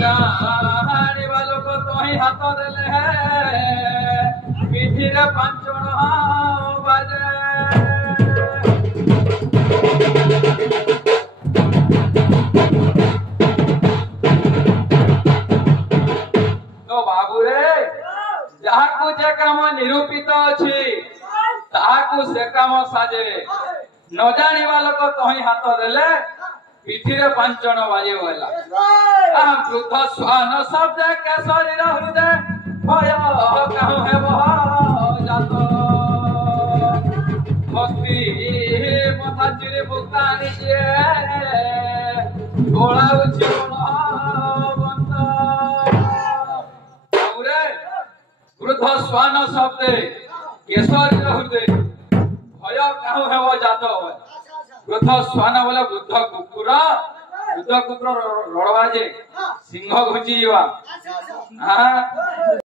नजाणिबा लोक तोही हाथ देले पिठीरे पांचण बाजे तो बाबू रे जहाकू जे काम निरूपित अछि ताहाकू से काम साजे न जानिबा लोक तोही हाथ देले पिठीरे पांचण बाजे होला वृद्ध श्वान शब्द केसरी हृदय भय कहूँ है जात मस्ती मथा चिरी भुक्तानी जे घोड़ाउछि बंत वृद्ध श्वान शब्द केसरी हृदय भय कहूँ है जात वृद्ध श्वान बोले वृद्ध कुकुर रड़वा जे सिंह घुची